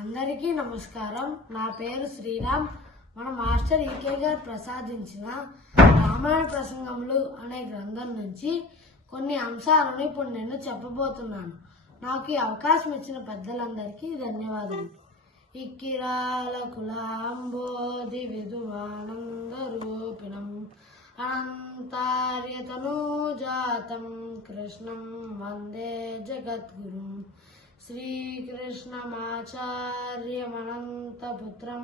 అందరికీ నమస్కారం. నా పేరు శ్రీరామ్. మన మాస్టర్ ఈకే గారు ప్రసాదించిన రామాయణ ప్రసంగములు అనే గ్రంథం నుంచి కొన్ని అంశాలను ఇప్పుడు నేను చెప్పబోతున్నాను. నాకు ఈ అవకాశం ఇచ్చిన పెద్దలందరికీ ధన్యవాదాలు. ఇక్కిరాల కులాంబోధి విధుమానందరూపిణం అనంతార్యతనూజాతం కృష్ణం వందే జగద్గురుం శ్రీకృష్ణమాచార్యమనంతపుత్రం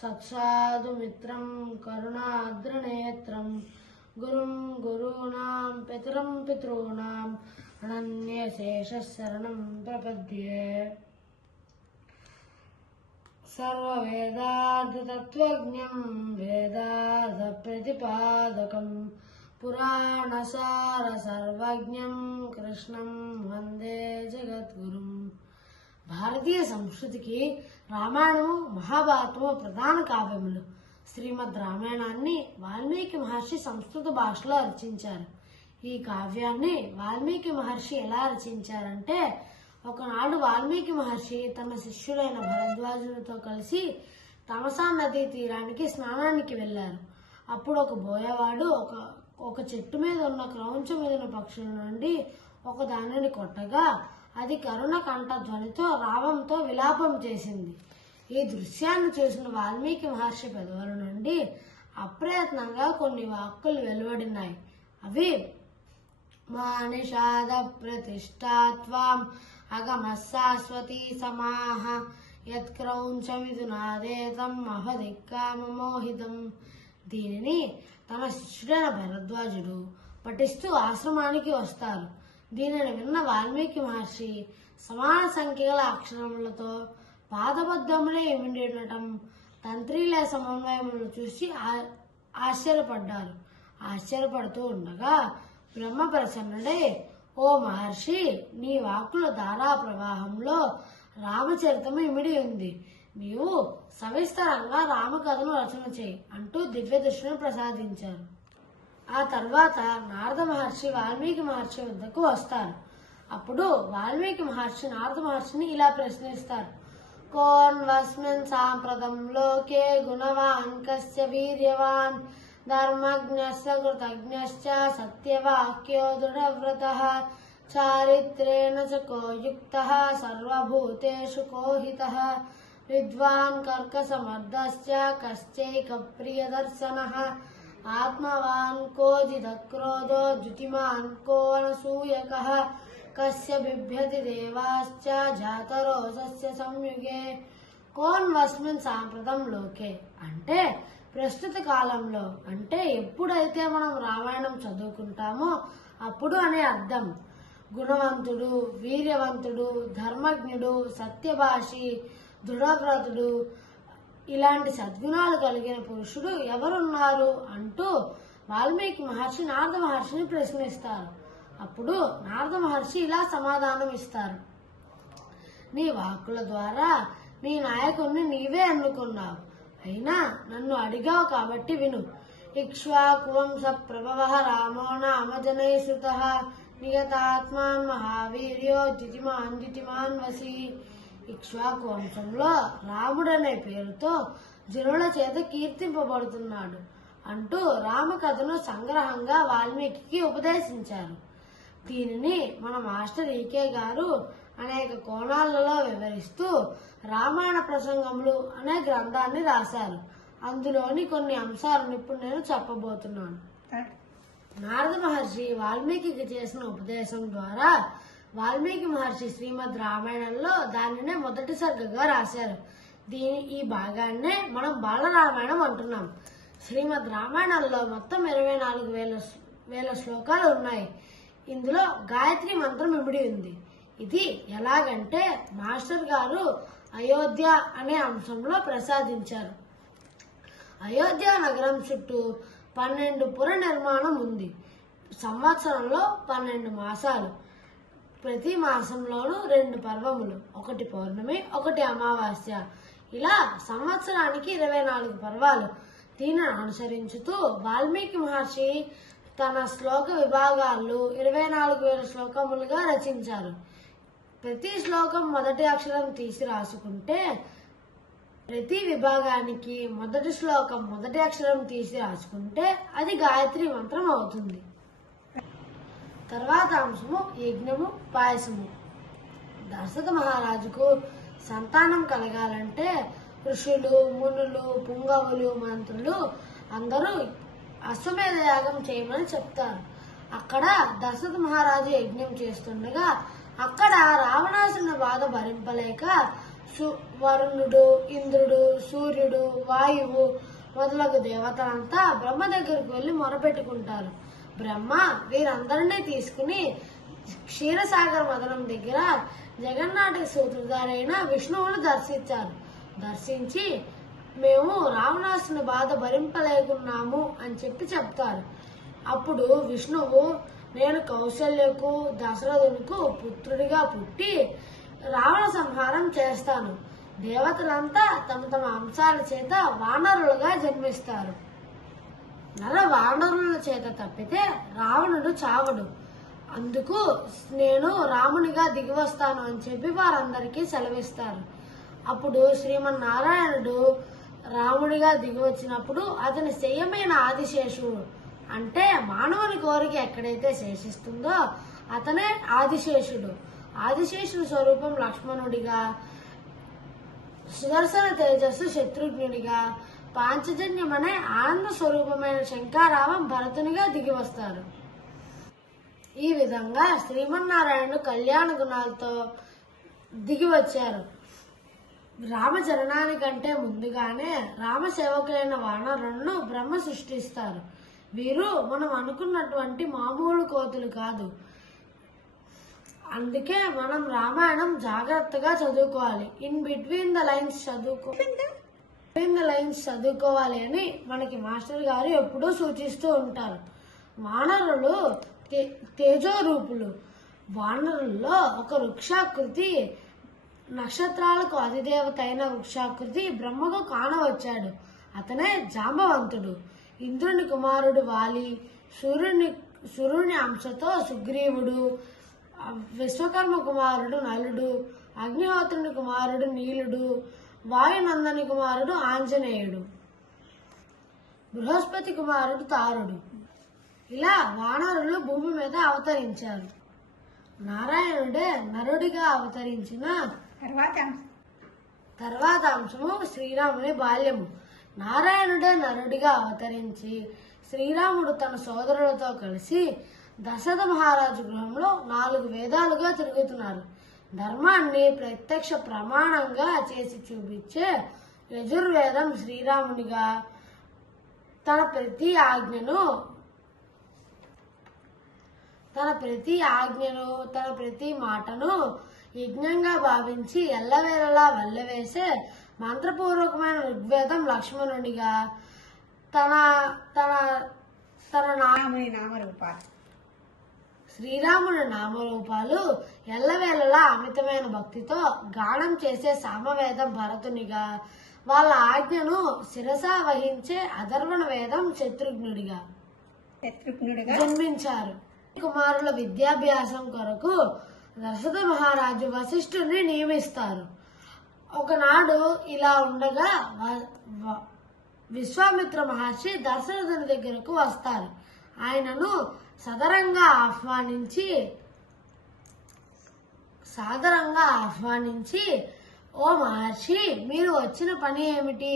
సత్సాధుమిత్రం కరుణాద్రనేత్రం గురుం గురూణాం పితరం పితॄణాం అనన్యశేషశరణం ప్రపద్యే. సర్వవేదార్థతత్వజ్ఞం వేదార్థ ప్రతిపాదకం పురాణసార సర్వజ్ఞం కృష్ణం వందే జగద్గురుం. భారతీయ సంస్కృతికి రామాయణము మహాభారతము ప్రధాన కావ్యములు. శ్రీమద్ రామాయణాన్ని వాల్మీకి మహర్షి సంస్కృత భాషలో రచించారు. ఈ కావ్యాన్ని వాల్మీకి మహర్షి ఎలా రచించారంటే, ఒకనాడు వాల్మీకి మహర్షి తన శిష్యుడైన భరద్వాజునితో కలిసి తమసా నదీ తీరానికి స్నానానికి వెళ్లారు. అప్పుడు ఒక బోయవాడు ఒక చెట్టు మీద ఉన్న క్రౌంచ మీదన పక్షుల నుండి ఒక దానిని కొట్టగా అది కరుణ కంఠ ధ్వనితో రావంతో విలాపం చేసింది. ఈ దృశ్యాన్ని చూసిన వాల్మీకి మహర్షి పెదవుల నుండి అప్రయత్నంగా కొన్ని వాక్కులు వెలువడినాయి. అవి మానిషాద ప్రతిష్టాత్వాం అగమ శాశ్వతీ సమాహ యత్క్రౌంచమిదునాదేతం మహదిక్కామమోహితం. దీనిని తన శిష్యుడైన భరద్వాజుడు పఠిస్తూ ఆశ్రమానికి వస్తారు. దీనిని విన్న వాల్మీకి మహర్షి సమాన సంఖ్యల అక్షరములతో పాదబద్ధములే ఇమిడి ఉండటం, తంత్రీల సమన్వయములను చూసి ఆశ్చర్యపడ్డారు. ఆశ్చర్యపడుతూ ఉండగా బ్రహ్మ ప్రసన్నుడై, ఓ మహర్షి, నీ వాక్కుల ధారా ప్రవాహంలో రామచరితము ఇమిడి ఉంది. నీవు సవిస్తరంగా రామకథను రచన చేయి అంటూ దివ్య దృష్టిని ప్రసాదించారు. ఆ తర్వాత నారద మహర్షి వాల్మీకి మహర్షి వద్దకు వస్తారు. అప్పుడు వాల్మీకి మహర్షి నారద మహర్షిని ఇలా ప్రశ్నిస్తారు: కోన్వస్మిన్ సాంప్రదం లోకే గుణవాన్ కస్య వీర్యవాన్ ధర్మజ్ఞస్య కృతజ్ఞశ్చ సత్యవాక్యో దృఢవ్రతః చారిత్రేణ చ కో యుక్తః సర్వభూతేషు కో హితః విద్వాన్ కర్కసమర్థశ్చ కశ్చైక ప్రియదర్శనః ఆత్మవాన్ కోజిదక్రోధో ద్యుతిమాన్ కో అనసూయకః కస్య బిభ్యతి దేవాశ్చ జాతరోషస్య సంయుగే. కోన్వస్మిన్ సాంప్రదం లోకే అంటే ప్రస్తుత కాలంలో, అంటే ఎప్పుడైతే మనం రామాయణం చదువుకుంటామో అప్పుడు అనే అర్థం. గుణవంతుడు, వీర్యవంతుడు, ధర్మజ్ఞుడు, సత్యభాషి, దృఢవ్రతుడు ఇలాంటి సద్గుణాలు కలిగిన పురుషుడు ఎవరున్నారు అంటూ వాల్మీకి మహర్షి నారద మహర్షిని ప్రశ్నిస్తారు. అప్పుడు నారద మహర్షి ఇలా సమాధానం ఇస్తారు: నీ వాక్కుల ద్వారా నీ నాయకుణ్ణి నీవే ఎన్నుకున్నావు. అయినా నన్ను అడిగావు కాబట్టి విను. ఇక్ష్వాకువంశ ప్రభవ రామో నామ జనై సుతః నియతాత్మాన్ మహావీర్యో ద్యుతిమాన్ వసి. ఇక్ష్వాకు వంశంలో రాముడనే పేరుతో జనుల చేత కీర్తింపబడుతున్నాడు అంటూ రామకథను సంగ్రహంగా వాల్మీకి ఉపదేశించారు. దీనిని మన మాస్టర్ ఈకే గారు అనేక కోణాలలో వివరిస్తూ రామాయణ ప్రసంగములు అనే గ్రంథాన్ని రాశారు. అందులోని కొన్ని అంశాలను ఇప్పుడు నేను చెప్పబోతున్నాను. నారద మహర్షి వాల్మీకి చేసిన ఉపదేశం ద్వారా వాల్మీకి మహర్షి శ్రీమద్ రామాయణంలో దానినే మొదటి సర్గగా రాశారు. ఈ భాగాన్నే మనం బాలరామాయణం అంటున్నాం. శ్రీమద్ రామాయణంలో మొత్తం 24,000 శ్లోకాలు ఉన్నాయి. ఇందులో గాయత్రి మంత్రం ఇమిడి ఉంది. ఇది ఎలాగంటే మాస్టర్ గారు అయోధ్య అనే అంశంలో ప్రసాదించారు. అయోధ్య నగరం చుట్టూ 12 పుర నిర్మాణం ఉంది. సంవత్సరంలో 12 మాసాలు. ప్రతి మాసంలోనూ 2 పర్వములు, ఒకటి పౌర్ణమి, ఒకటి అమావాస్య. ఇలా సంవత్సరానికి 24 పర్వాలు. దీనిని అనుసరించుతూ వాల్మీకి మహర్షి తన శ్లోక విభాగాలు 24,000 శ్లోకములుగా రచించారు. ప్రతి శ్లోకం మొదటి అక్షరం తీసి రాసుకుంటే ప్రతి విభాగానికి మొదటి శ్లోకం మొదటి అక్షరం తీసి రాసుకుంటే అది గాయత్రి మంత్రం అవుతుంది. తర్వాత అంశము యజ్ఞము పాయసము. దశరథ మహారాజుకు సంతానం కలగాలంటే ఋషులు, మునులు, పుంగవులు, మంత్రులు అందరూ అశ్వమేధ యాగం చేయమని చెప్తారు. అక్కడ దశరథ మహారాజు యజ్ఞం చేస్తుండగా అక్కడ రావణాసుని బాధ భరింపలేక వరుణుడు, ఇంద్రుడు, సూర్యుడు, వాయువు మొదలగు దేవతలంతా బ్రహ్మ దగ్గరకు వెళ్లి మొరపెట్టుకుంటారు. బ్రహ్మ వీరందరినీ తీసుకుని క్షీరసాగర మదనం దగ్గర జగన్నాటక సూత్రధారైన విష్ణువును దర్శించి మేము రావణాసుని బాధ భరింపలేకున్నాము అని చెప్తారు. అప్పుడు విష్ణువు నేను కౌశల్యకు దశరథునికి పుత్రుడిగా పుట్టి రావణ సంహారం చేస్తాను. దేవతలంతా తమ తమ అంశాల చేత వానరులుగా జన్మిస్తారు. వానరుల చేత తప్పితే రావణుడు చావడు. అందుకు నేను రామునిగా దిగివస్తాను అని చెప్పి వారందరికీ సెలవిస్తారు. అప్పుడు శ్రీమన్నారాయణుడు రాముడిగా దిగివచ్చినప్పుడు అతని శయ్యమైన ఆదిశేషుడు అంటే మానవుని కోరిక ఎక్కడైతే శేషిస్తుందో అతనే ఆదిశేషుడు. ఆదిశేషుని స్వరూపం లక్ష్మణుడిగా, సుదర్శన తేజస్సు శత్రుఘ్నుడిగా, పాంచజన్యం అనే ఆనంద స్వరూపమైన శంకారావం భరతునిగా దిగి వస్తారు. ఈ విధంగా శ్రీమన్నారాయణుడు కళ్యాణ గుణాలతో దిగి వచ్చారు. రామచరణానికంటే ముందుగానే రామసేవకులైన వానరులను బ్రహ్మ సృష్టిస్తారు. వీరు మనం అనుకున్నటువంటి మామూలు కోతులు కాదు. అందుకే మనం రామాయణం జాగ్రత్తగా చదువుకోవాలి. ఇన్ బిట్వీన్ ద లైన్స్ చదువుకోవాలి అని మనకి మాస్టర్ గారు ఎప్పుడూ సూచిస్తూ ఉంటారు. వానరులు తేజోరూపులు. వానరుల్లో ఒక వృక్షాకృతి, నక్షత్రాలకు అధిదేవత అయిన వృక్షాకృతి బ్రహ్మకు కానవచ్చాడు. అతనే జాంబవంతుడు. ఇంద్రుని కుమారుడు వాలి, సూర్యుని అంశతో సుగ్రీవుడు, విశ్వకర్మ కుమారుడు నలుడు, అగ్నిహోత్రుని కుమారుడు నీలుడు, వాయునందని కుమారుడు ఆంజనేయుడు, బృహస్పతి కుమారుడు తారుడు. ఇలా వానరులు భూమి మీద అవతరించారు. నారాయణుడే నరుడిగా అవతరించిన తర్వాత అంశము శ్రీరాముని బాల్యము. నారాయణుడే నరుడిగా అవతరించి శ్రీరాముడు తన సోదరులతో కలిసి దశరథ మహారాజు గృహంలో 4 వేదాలుగా తిరుగుతున్నారు. ధర్మాన్ని ప్రత్యక్ష ప్రమాణంగా చేసి చూపించే యజుర్వేదం శ్రీరామునిగా, తన ప్రతి ఆజ్ఞను తన ప్రతి మాటను యజ్ఞంగా భావించి ఎల్లవేళలా వెళ్ళవేసే మంత్రపూర్వకమైన ఋగ్వేదం లక్ష్మణునిగా, శ్రీరాముని నామరూపాలు ఎల్లవేళలా అమితమైన భక్తితో గానం చేసే సామవేదం భరతునిగా, వాళ్ళ ఆజ్ఞను శిరస వహించే అధర్వణ వేదం శత్రుఘ్నుడిగా జన్మించారు. కుమారుల విద్యాభ్యాసం కొరకు దశరథ మహారాజు వశిష్ఠుని నియమిస్తారు. ఒకనాడు ఇలా ఉండగా విశ్వామిత్ర మహర్షి దశరథుని దగ్గరకు వస్తారు. ఆయనను సాదరంగా ఆహ్వానించి ఓ మహర్షి, మీరు వచ్చిన పని ఏమిటి?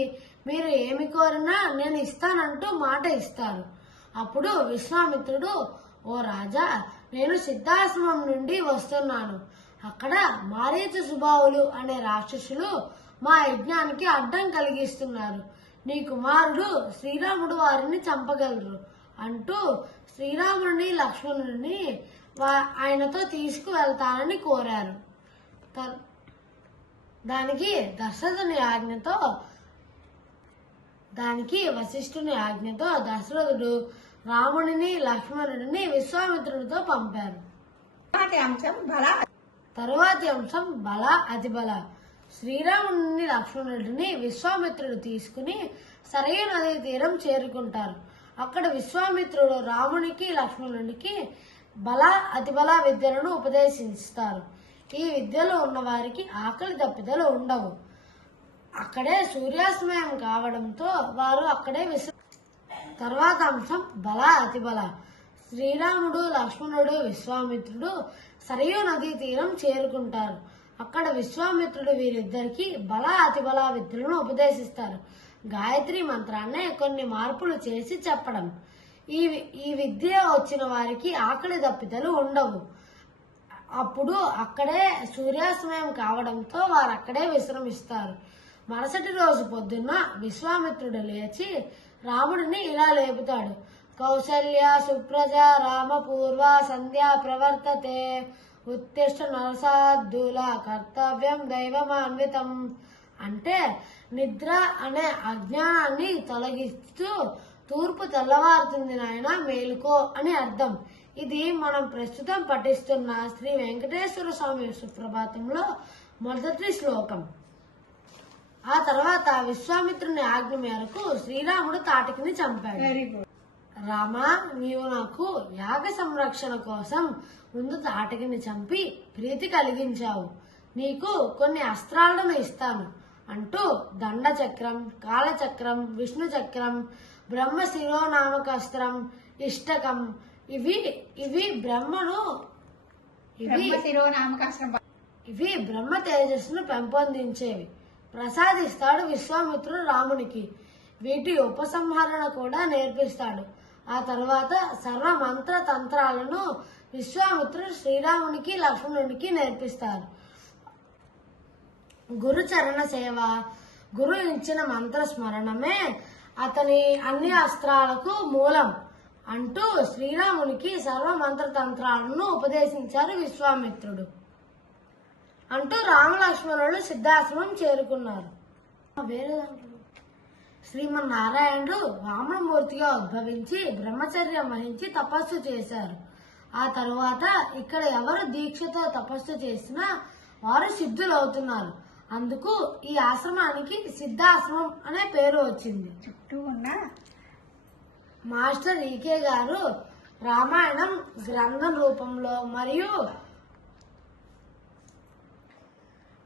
మీరు ఏమి కోరినా నేను ఇస్తానంటూ మాట ఇస్తారు. అప్పుడు విశ్వామిత్రుడు, ఓ రాజా, నేను సిద్ధాశ్రమం నుండి వస్తున్నాను. అక్కడ మారీచ సుబావులు అనే రాక్షసులు మా యజ్ఞానికి అడ్డం కలిగిస్తున్నారు. నీ కుమారుడు శ్రీరాముడు వారిని చంపగలరు అంటూ శ్రీరాముడిని లక్ష్మణుడిని ఆయనతో తీసుకువెళ్తానని కోరారు. దానికి వశిష్ఠుని ఆజ్ఞతో దశరథుడు రాముడిని లక్ష్మణుడిని విశ్వామిత్రుడితో పంపారు. తరువాతి అంశం బల అతిబల. శ్రీరాముడిని లక్ష్మణుడిని విశ్వామిత్రుడు తీసుకుని సరయూ నదీ తీరం చేరుకుంటారు. అక్కడ విశ్వామిత్రుడు రామునికి లక్ష్మణునికి బల అతిబల విద్యలను ఉపదేశిస్తారు. ఈ విద్యలో ఉన్న వారికి ఆకలి దప్పిదలు ఉండవు. అక్కడే సూర్యాస్తమయం కావడంతో వారు అక్కడే తర్వాత అంశం బల అతిబల. శ్రీరాముడు, లక్ష్మణుడు, విశ్వామిత్రుడు సరయూ నదీ తీరం చేరుకుంటారు. అక్కడ విశ్వామిత్రుడు వీరిద్దరికి బల అతిబల విద్యలను ఉపదేశిస్తారు. గాయత్రి మంత్రాన్నే కొన్ని మార్పులు చేసి చెప్పడం. ఈ విద్య వచ్చిన వారికి ఆకలి దప్పిదలు ఉండవు. అప్పుడు అక్కడే సూర్యాస్తమయం కావడంతో వారు అక్కడే విశ్రమిస్తారు. మరుసటి రోజు పొద్దున్న విశ్వామిత్రుడు లేచి రాముడిని ఇలా లేపుతాడు. కౌసల్య సుప్రజ రామపూర్వ సంధ్యా ప్రవర్తతే ఉత్తిష్ట నరసార్థుల కర్తవ్యం దైవమాన్వితం. అంటే నిద్ర అనే అజ్ఞానాన్ని తొలగిస్తూ తూర్పు తెల్లవారుతుంది నాయన మేలుకో అని అర్థం. ఇది మనం ప్రస్తుతం పఠిస్తున్న శ్రీ వెంకటేశ్వర స్వామి సుప్రభాతంలో మొదటి శ్లోకం. ఆ తర్వాత విశ్వామిత్రుని ఆజ్ఞ మేరకు శ్రీరాముడు తాటకిని చంపాడు. రామా, నీవు నాకు యాగ సంరక్షణ కోసం ముందు తాటకిని చంపి ప్రీతి కలిగించావు. నీకు కొన్ని అస్త్రాలను ఇస్తాను అంటూ దండ చక్రం, కాలచక్రం, విష్ణు చక్రం, బ్రహ్మ శిరోనామకాస్త్రం, ఇష్టకం ఇవి బ్రహ్మ తేజస్సును పెంపొందించేవి ప్రసాదిస్తాడు విశ్వామిత్రుడు రామునికి. వీటి ఉపసంహరణ కూడా నేర్పిస్తాడు. ఆ తర్వాత సర్వ మంత్ర తంత్రాలను విశ్వామిత్రుడు శ్రీరామునికి, లక్ష్మణునికి నేర్పిస్తారు. గురు చరణ సేవ, గురు ఇచ్చిన మంత్ర స్మరణమే అతని అన్ని అస్త్రాలకు మూలం అంటూ శ్రీరామునికి సర్వ మంత్ర తంత్రాలను ఉపదేశించారు విశ్వామిత్రుడు. అంటూ రామలక్ష్మణులు సిద్ధాశ్రమం చేరుకున్నారు. శ్రీమన్నారాయణుడు వామనమూర్తిగా ఉద్భవించి బ్రహ్మచర్యం వహించి తపస్సు చేశారు. ఆ తరువాత ఇక్కడ ఎవరు దీక్షతో తపస్సు చేసినా వారు సిద్ధులవుతున్నారు. అందుకు ఈ ఆశ్రమానికి సిద్ధాశ్రమం అనే పేరు వచ్చింది. చుట్టూ ఉన్న మాస్టర్ ఈకే గారు రామాయణం గ్రంథం రూపంలో మరియు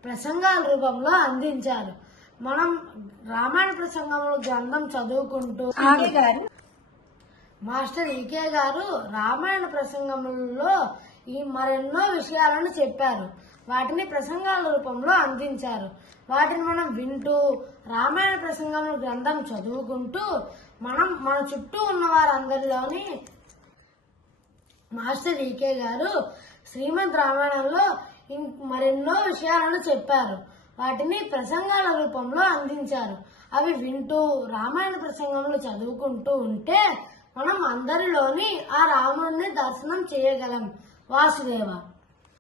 ప్రసంగాల రూపంలో అందించారు. మనం రామాయణ ప్రసంగములు గ్రంథం చదువుకుంటూ మాస్టర్ ఈకే గారు రామాయణ ప్రసంగములలో మరెన్నో విషయాలను చెప్పారు. వాటిని ప్రసంగాల రూపంలో అందించారు. వాటిని మనం వింటూ రామాయణ ప్రసంగముల గ్రంథం చదువుకుంటూ మన చుట్టూ ఉన్న వారందరిలోని మాస్టర్ ఈకే గారు శ్రీమద్ రామాయణంలో మరెన్నో విషయాలను చెప్పారు. వాటిని ప్రసంగాల రూపంలో అందించారు. అవి వింటూ రామాయణ ప్రసంగములు చదువుకుంటూ ఉంటే మనం అందరిలోని ఆ రాముడిని దర్శనం చేయగలం. వాసుదేవ.